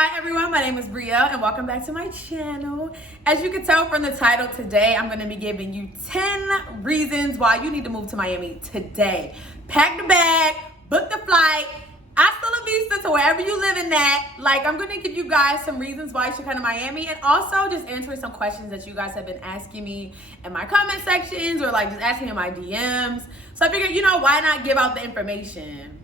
Hi everyone, my name is Bria and welcome back to my channel. As you can tell from the title today, I'm going to be giving you 10 reasons why you need to move to Miami today. Pack the bag, book the flight, hasta la vista to wherever you live in that. I'm going to give you guys some reasons why you should come to Miami and also just answering some questions that you guys have been asking me in my comment sections or just asking in my DMs. So I figured, why not give out the information?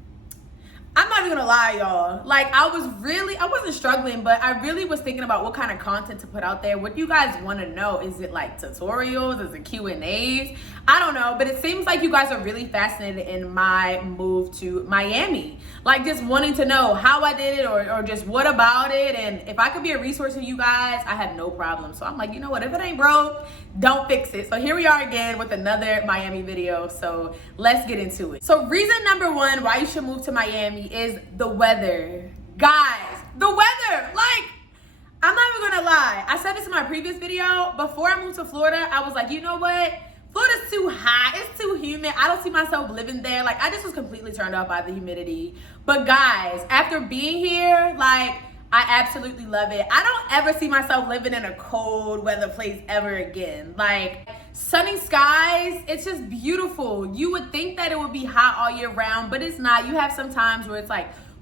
I'm not even gonna lie, y'all. I wasn't struggling, but I really was thinking about what kind of content to put out there. What do you guys want to know? Is it tutorials? Is it Q&As? I don't know, but it seems like you guys are really fascinated in my move to Miami. Just wanting to know how I did it or just what about it. And if I could be a resource to you guys, I have no problem. So I'm you know what? If it ain't broke, don't fix it. So here we are again with another Miami video. So let's get into it. So reason number one why you should move to Miami is the weather. Guys, the weather. I'm not even gonna lie. I said this in my previous video. Before I moved to Florida, I was you know what? Florida's too hot. It's too humid. I don't see myself living there. I just was completely turned off by the humidity. But guys, after being here, I absolutely love it. I don't ever see myself living in a cold weather place ever again. Sunny skies, it's just beautiful. You would think that it would be hot all year round, but it's not. You have some times where it's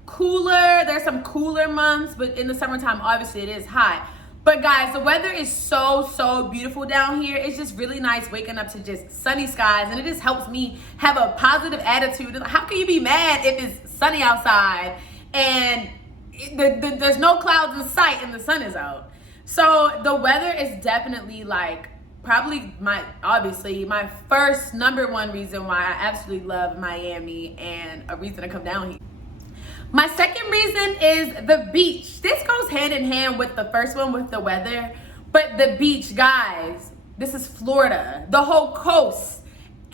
cooler. There's some cooler months, but in the summertime, obviously it is hot. But guys, the weather is so beautiful down here. It's just really nice waking up to just sunny skies, and it just helps me have a positive attitude. How can you be mad if it's sunny outside and there's no clouds in sight and the sun is out? So the weather is definitely probably my first number one reason why I absolutely love Miami and a reason to come down here. My second reason is the beach. This goes hand in hand with the first one with the weather, but the beach, guys, this is Florida, the whole coast.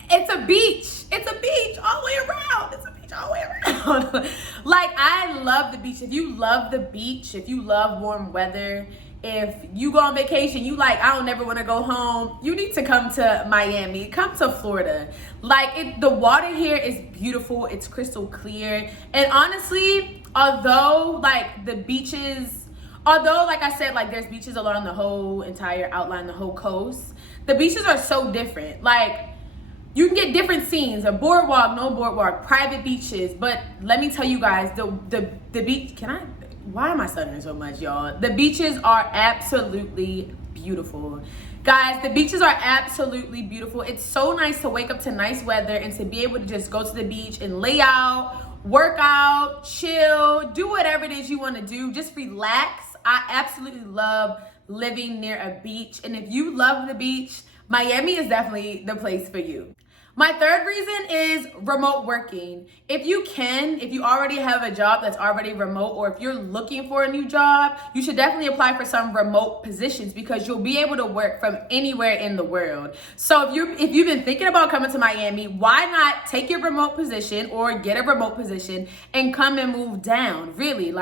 It's a beach. It's a beach all the way around. It's a beach all the way around. I love the beach. If you love the beach, if you love warm weather, if you go on vacation, I don't never want to go home, you need to come to Miami. Come to Florida. The water here is beautiful. It's crystal clear. And honestly, although the beaches, like I said, there's beaches along the whole entire outline, the whole coast, the beaches are so different. You can get different scenes, a boardwalk, no boardwalk, private beaches. But let me tell you guys, the beach, why am I stuttering so much, y'all? The beaches are absolutely beautiful. Guys, the beaches are absolutely beautiful. It's so nice to wake up to nice weather and to be able to just go to the beach and lay out, work out, chill, do whatever it is you want to do. Just relax. I absolutely love living near a beach. And if you love the beach, Miami is definitely the place for you. My third reason is remote working. If you already have a job that's already remote, or if you're looking for a new job, you should definitely apply for some remote positions because you'll be able to work from anywhere in the world. So if you've been thinking about coming to Miami, why not take your remote position or get a remote position and come and move down? Really,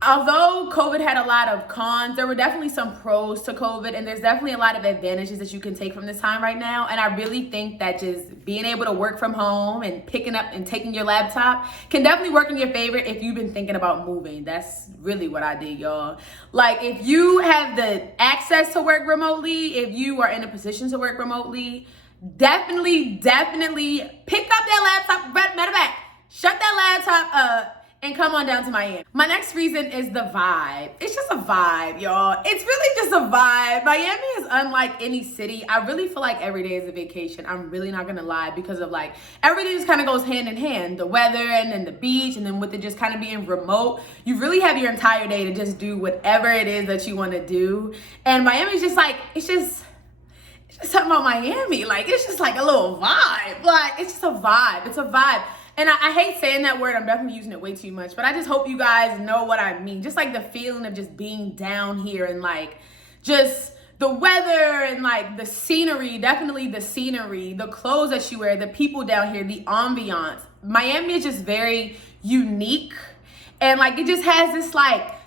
although COVID had a lot of cons, there were definitely some pros to COVID, and there's definitely a lot of advantages that you can take from this time right now. And I really think that just being able to work from home and picking up and taking your laptop can definitely work in your favor if you've been thinking about moving. That's really what I did, y'all. If you have the access to work remotely, if you are in a position to work remotely, definitely pick up that laptop. Matter of fact, shut that laptop up and come on down to Miami. My next reason is the vibe. It's just a vibe, y'all. It's really just a vibe. Miami is unlike any city. I really feel like every day is a vacation. I'm really not gonna lie, because of everything just kind of goes hand in hand. The weather and then the beach, and then with it just kind of being remote, you really have your entire day to just do whatever it is that you want to do. And Miami's just it's just something about Miami. It's just a little vibe. It's just a vibe. It's a vibe. And I hate saying that word. I'm definitely using it way too much, but I just hope you guys know what I mean. Just the feeling of just being down here and just the weather and the scenery, definitely the scenery, the clothes that you wear, the people down here, the ambiance. Miami is just very unique, and it just has this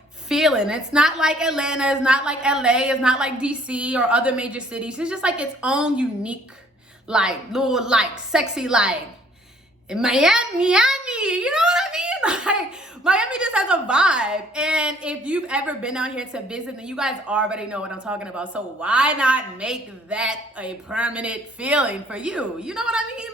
feeling. It's not like Atlanta, it's not like LA, it's not like DC or other major cities. It's just its own unique, little sexy in Miami, you know what I mean? Miami just has a vibe. And if you've ever been out here to visit, then you guys already know what I'm talking about. So why not make that a permanent feeling for you? You know what I mean?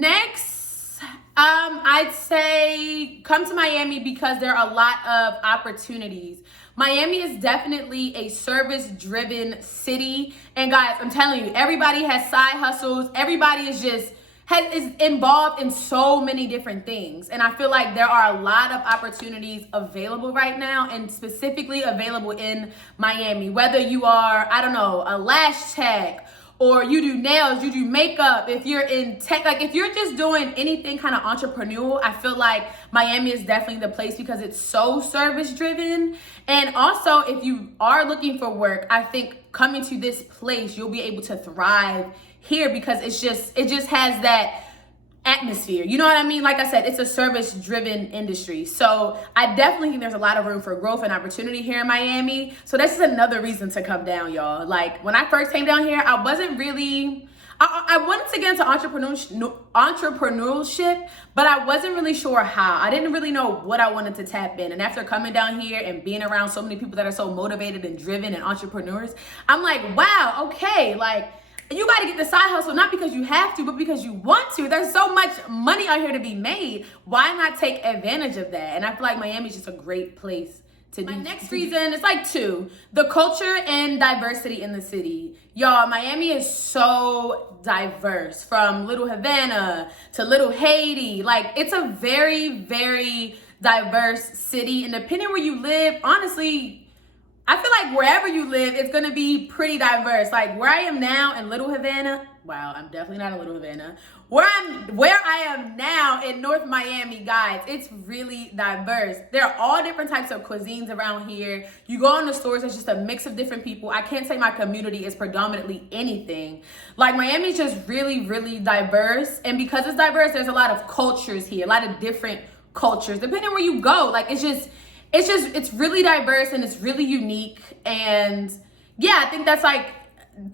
Next, I'd say come to Miami because there are a lot of opportunities. Miami is definitely a service-driven city. And guys, I'm telling you, everybody has side hustles. Everybody is involved in so many different things. And I feel like there are a lot of opportunities available right now, and specifically available in Miami. Whether you are, I don't know, a lash tech, or you do nails, you do makeup, if you're in tech, like if you're just doing anything kind of entrepreneurial, I feel like Miami is definitely the place because it's so service driven. And also, if you are looking for work, I think coming to this place, you'll be able to thrive here because it just has that atmosphere. You know what I mean? Like I said, it's a service driven industry. So I definitely think there's a lot of room for growth and opportunity here in Miami. So that's just another reason to come down, y'all. Like when I first came down here, I wasn't really, I wanted to get into entrepreneurship, but I wasn't really sure how. I didn't really know what I wanted to tap in. And after coming down here and being around so many people that are so motivated and driven and entrepreneurs, I'm like, wow, okay, like, you got to get the side hustle, not because you have to, but because you want to. There's so much money out here to be made. Why not take advantage of that? And I feel like Miami is just a great place to do. My next reason is like two, the culture and diversity in the city. Y'all, Miami is so diverse, from Little Havana to Little Haiti. Like, it's a very, very diverse city. And depending where you live, honestly, I feel like wherever you live, it's going to be pretty diverse. Like where I am now in Little Havana, wow, I'm definitely not in Little Havana. Where I am now in North Miami, guys, it's really diverse. There are all different types of cuisines around here. You go in the stores, it's just a mix of different people. I can't say my community is predominantly anything. Like Miami is just really, really diverse. And because it's diverse, there's a lot of cultures here, a lot of different cultures, depending where you go. Like it's really diverse and it's really unique. And yeah, I think that's like,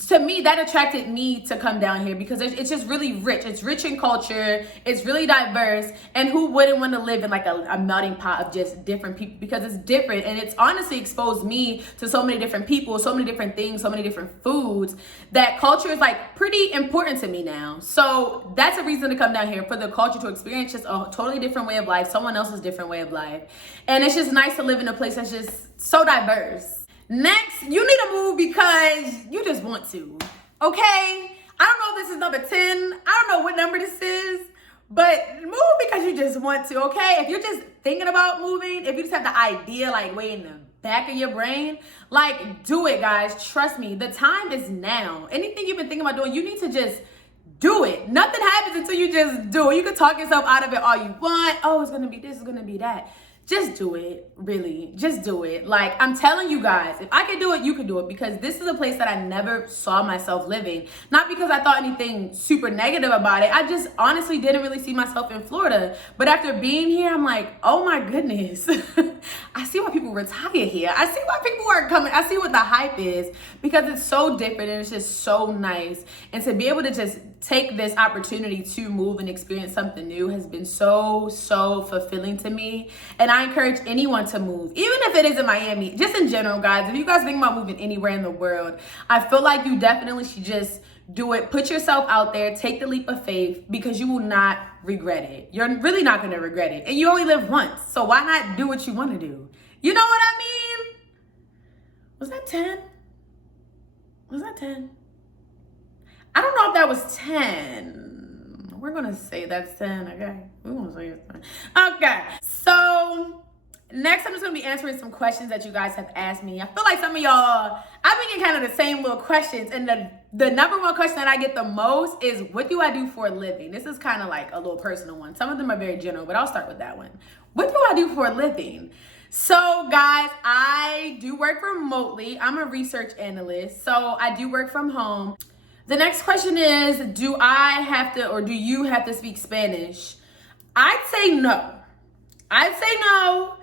to me, that attracted me to come down here because it's just really rich. It's rich in culture. It's really diverse. And who wouldn't want to live in like a melting pot of just different people, because it's different. And it's honestly exposed me to so many different people, so many different things, so many different foods, that culture is like pretty important to me now. So that's a reason to come down here, for the culture, to experience just a totally different way of life, someone else's different way of life. And it's just nice to live in a place that's just so diverse. Next, you need to move because you just want to, okay? I don't know if this is number 10. I don't know what number this is, but move because you just want to, okay? If you're just thinking about moving, if you just have the idea like way in the back of your brain, like do it, guys. Trust me, the time is now. Anything you've been thinking about doing, you need to just do it. Nothing happens until you just do it. You can talk yourself out of it all you want. Oh, it's gonna be this, it's gonna be that. Just do it, really. Just do it. Like, I'm telling you guys, if I can do it, you can do it, because this is a place that I never saw myself living. Not because I thought anything super negative about it. I just honestly didn't really see myself in Florida. But after being here, I'm like, oh my goodness. I see why people retire here. I see why people are coming. I see what the hype is, because it's so different and it's just so nice. And to be able to just take this opportunity to move and experience something new has been so fulfilling to me. And I encourage anyone to move, even if it is in Miami, just in general, guys. If you guys think about moving anywhere in the world, I feel like you definitely should just do it. Put yourself out there, take the leap of faith, because you will not regret it. You're really not going to regret it. And you only live once, so why not do what you want to do? You know what I mean? Was that 10? Was that 10? I don't know if that was 10. We're going to say that's 10, okay? We're going to say it's 10. Okay, so next I'm just going to be answering some questions that you guys have asked me. I feel like some of y'all, I've been getting kind of the same little questions. And the number one question that I get the most is, what do I do for a living? This is kind of like a little personal one. Some of them are very general, but I'll start with that one. What do I do for a living? So guys, I do work remotely. I'm a research analyst, so I do work from home. The next question is, do I have to, or do you have to speak Spanish? I'd say no. I'd say no,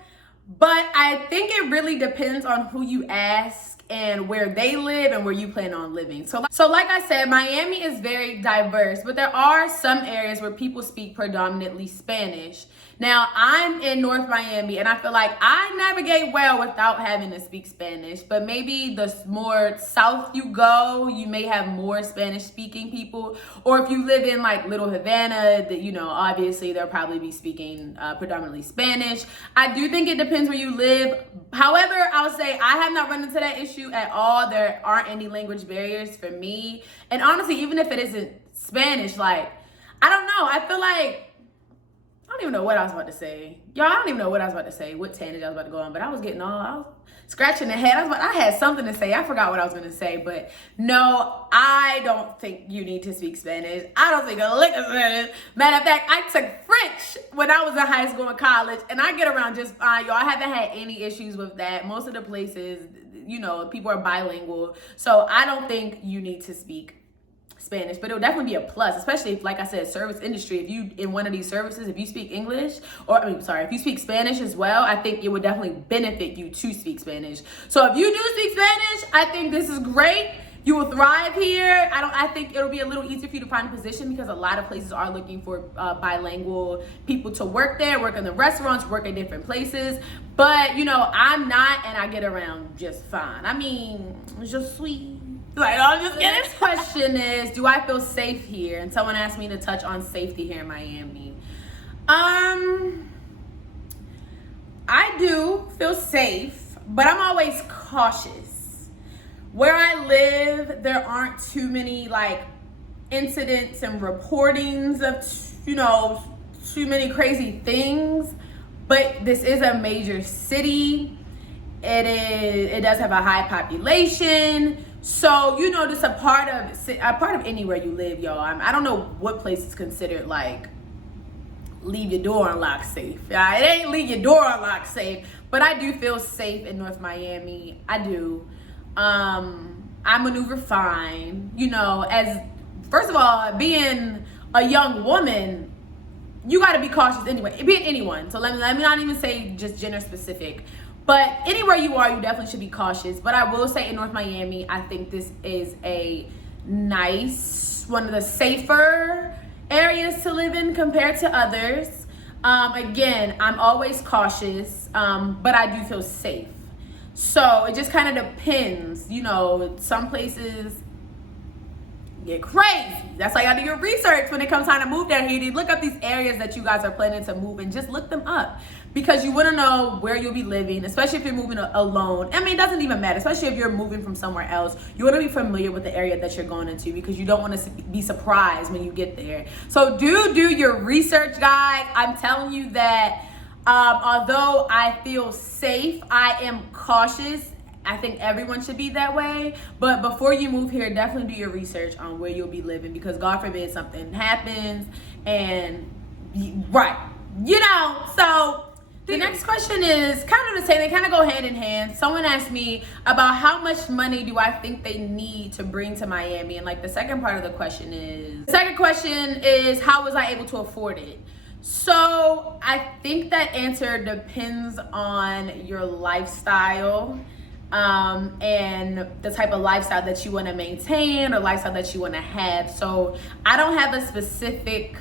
but I think it really depends on who you ask and where they live and where you plan on living. So like I said, Miami is very diverse, but there are some areas where people speak predominantly Spanish. Now, I'm in North Miami, and I feel like I navigate well without having to speak Spanish. But maybe the more south you go, you may have more Spanish-speaking people. Or if you live in like Little Havana, that, you know, obviously they'll probably be speaking predominantly Spanish. I do think it depends where you live. However, I'll say I have not run into that issue at all. There aren't any language barriers for me. And honestly, even if it isn't Spanish, like, I don't know. I feel like, I don't even know what I was about to say. Y'all, I don't even know what I was about to say, what tangent I was about to go on, but I was scratching the head. I had something to say. I forgot what I was going to say, but no, I don't think you need to speak Spanish. I don't think a lick of Spanish. Matter of fact, I took French when I was in high school and college, and I get around just fine, y'all. I haven't had any issues with that. Most of the places, you know, people are bilingual, so I don't think you need to speak Spanish, but it'll definitely be a plus, especially if, like I said, service industry, if you in one of these services, if you speak English, or if you speak Spanish as well, I think it would definitely benefit you to speak Spanish. So if you do speak Spanish, I think this is great. You will thrive here. I think it'll be a little easier for you to find a position because a lot of places are looking for bilingual people to work there, work in the restaurants, work in different places. But, you know, I'm not, and I get around just fine. I mean, it's just sweet. Like, I'm just kidding. This question is, do I feel safe here? And someone asked me to touch on safety here in Miami. I do feel safe, but I'm always cautious. Where I live, there aren't too many like incidents and reportings of, you know, too many crazy things. But this is a major city. It does have a high population. So, you know, just a part of anywhere you live, y'all. I don't know what place is considered like leave your door unlocked safe. It ain't leave your door unlocked safe, but I do feel safe in North Miami. I do. I maneuver fine. You know, as first of all, being a young woman, you got to be cautious anyway. Being anyone. So let me not even say just gender specific. But anywhere you are, you definitely should be cautious. But I will say in North Miami, I think this is a nice, one of the safer areas to live in compared to others. Again, I'm always cautious, but I do feel safe. So it just kind of depends. You know, some places get crazy. That's why you gotta do your research when it comes time to move down here. You look up these areas that you guys are planning to move and just look them up. Because you wouldn't know where you'll be living, especially if you're moving alone. I mean, it doesn't even matter, especially if you're moving from somewhere else. You want to be familiar with the area that you're going into because you don't want to be surprised when you get there. So do your research, guys. I'm telling you that although I feel safe, I am cautious. I think everyone should be that way. But before you move here, definitely do your research on where you'll be living because God forbid something happens and, right, you know, so. The next question is kind of the same. They kind of go hand in hand. Someone asked me about how much money do I think they need to bring to Miami? And like the second part of the question is how was I able to afford it? So I think that answer depends on your lifestyle and the type of lifestyle that you want to maintain or lifestyle that you want to have. So I don't have a specific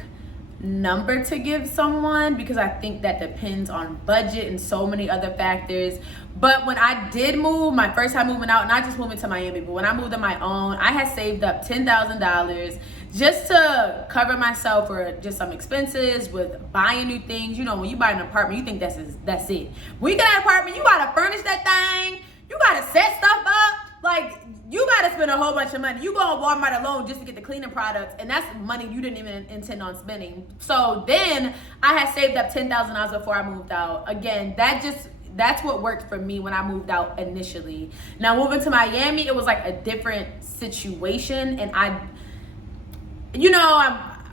number to give someone because I think that depends on budget and so many other factors. But when I did move, my first time moving out, not just moving to Miami, but when I moved on my own, I had saved up $10,000 just to cover myself for just some expenses with buying new things. You know, when you buy an apartment, you think that's it. When you get an apartment, you gotta furnish that thing, you gotta set stuff up. Like, you gotta spend a whole bunch of money. You go on Walmart alone just to get the cleaning products, and that's money you didn't even intend on spending. So then I had saved up $10,000 before I moved out. Again, that's what worked for me when I moved out initially. Now moving to Miami, it was like a different situation, and I'm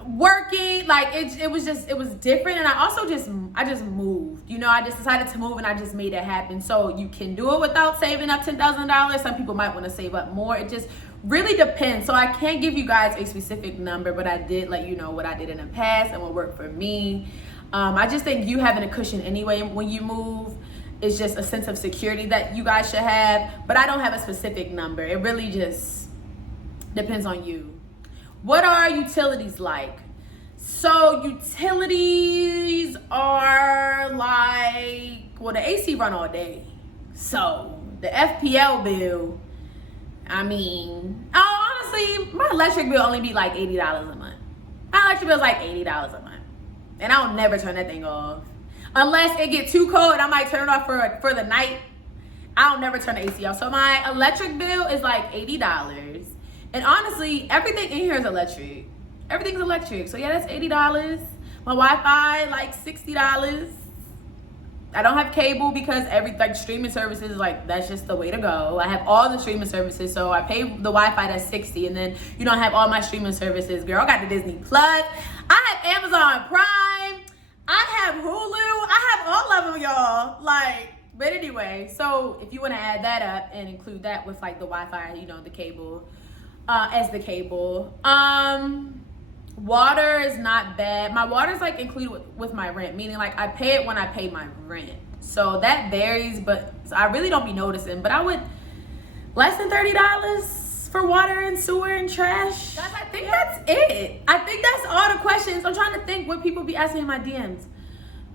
working, like it was different, and I just moved. You know, I just decided to move and I just made it happen. So you can do it without saving up $10,000. Some people might want to save up more. It just really depends. So I can't give you guys a specific number, but I did let you know what I did in the past and what worked for me. I just think you having a cushion anyway when you move is just a sense of security that you guys should have, but I don't have a specific number. It really just depends on you. What are utilities like? So utilities are like, well, the AC run all day. So the FPL bill, I mean, honestly, my electric bill only be like $80 a month. My electric bill is like $80 a month. And I'll never turn that thing off. Unless it get too cold, I might turn it off for the night. I'll never turn the AC off. So my electric bill is like $80. And honestly, everything in here is electric. Everything's electric. So yeah, that's $80. My Wi-Fi, like $60. I don't have cable because like streaming services, like that's just the way to go. I have all the streaming services, so I pay the Wi-Fi that's $60, and then you don't have all my streaming services. Girl, I got the Disney Plus. I have Amazon Prime. I have Hulu. I have all of them, y'all. Like, but anyway, so if you want to add that up and include that with like the Wi-Fi, you know, the cable, as the cable. Water is not bad. My water is like included with my rent, meaning like I pay it when I pay my rent. So that varies, but I really don't be noticing. But I would less than $30 for water and sewer and trash. Guys, I think that's it. I think that's all the questions. I'm trying to think what people be asking in my DMs.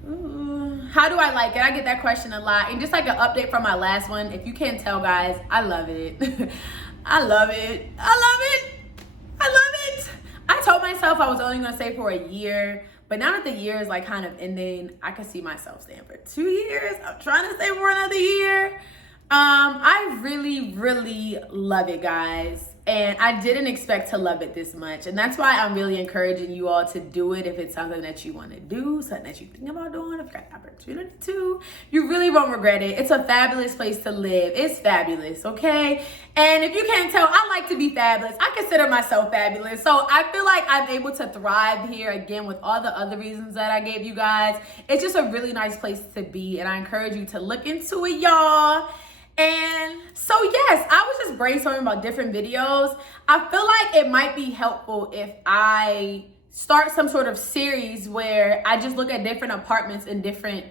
Ooh, how do I like it? I get that question a lot. And just like an update from my last one, if you can't tell, guys, I love it. I love it. I love it. I love it. I told myself I was only gonna stay for a year, but now that the year is like kind of ending, I can see myself staying for 2 years. I'm trying to stay for another year. I really, really love it, guys. And I didn't expect to love it this much. And that's why I'm really encouraging you all to do it if it's something that you want to do, something that you think about doing, if you got the opportunity to. You really won't regret it. It's a fabulous place to live. It's fabulous, okay? And if you can't tell, I like to be fabulous. I consider myself fabulous. So I feel like I'm able to thrive here again with all the other reasons that I gave you guys. It's just a really nice place to be. And I encourage you to look into it, y'all. And so yes, I was just brainstorming about different videos. I feel like it might be helpful if I start some sort of series where I just look at different apartments in different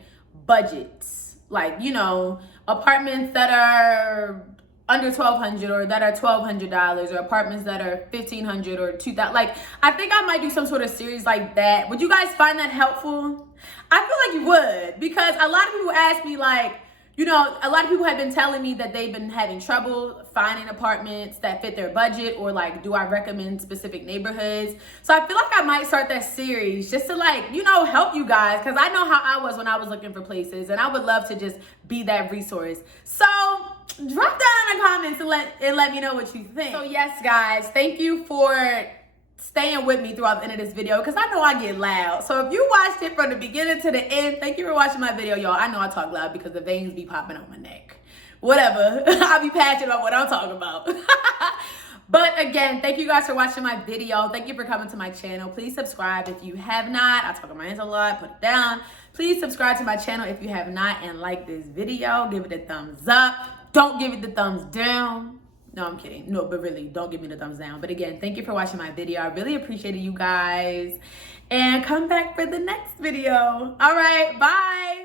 budgets. Like, you know, apartments that are under $1,200 or that are $1,200, or apartments that are $1,500 or $2,000. Like, I think I might do some sort of series like that. Would you guys find that helpful? I feel like you would, because a lot of people ask me, like, you know, a lot of people have been telling me that they've been having trouble finding apartments that fit their budget, or like, do I recommend specific neighborhoods? So I feel like I might start that series just to, like, you know, help you guys, because I know how I was when I was looking for places, and I would love to just be that resource. So drop down in the comments and let me know what you think. So yes, guys, thank you for staying with me throughout the end of this video, because I know I get loud. So if you watched it from the beginning to the end, thank you for watching my video, y'all. I know I talk loud because the veins be popping on my neck. Whatever. I'll be passionate about what I'm talking about. But again, thank you guys for watching my video. Thank you for coming to my channel. Please subscribe if you have not. I talk on my hands a lot. Put it down. Please subscribe to my channel if you have not, and like this video. Give it a thumbs up. Don't give it the thumbs down. No, I'm kidding. No, but really, don't give me the thumbs down. But again, thank you for watching my video. I really appreciated you guys. And come back for the next video. All right, bye.